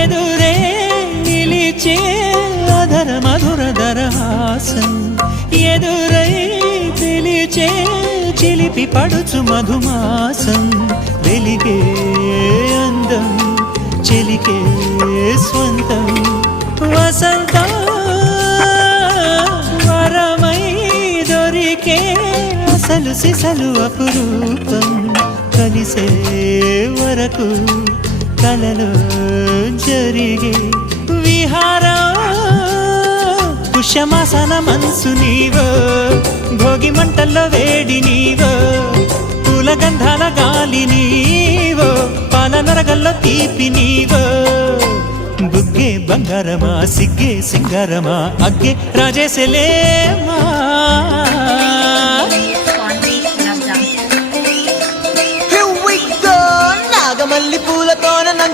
ఎదురే నిలిచే అధర మధుర దరహాసం ఎదురై పిలిచే చిలిపి పడుచు మధుమాసం వెలిగే అందం చెలికే స్వంతం వసంతం వరమై దొరికే అసలు సిసలు అపురూపం కలిసే వరకు కలలో జరిగే విహారం పుష్యమాసన మనసు నీవో భోగి మంటల్లో వేడి నీవో పూల గంధాల గాలి నీవో పాల నరగల్లో తీపి నీవో బుగ్గే బంగారమా సిగ్గే సింగారమా అగ్గే రాజేసలేమా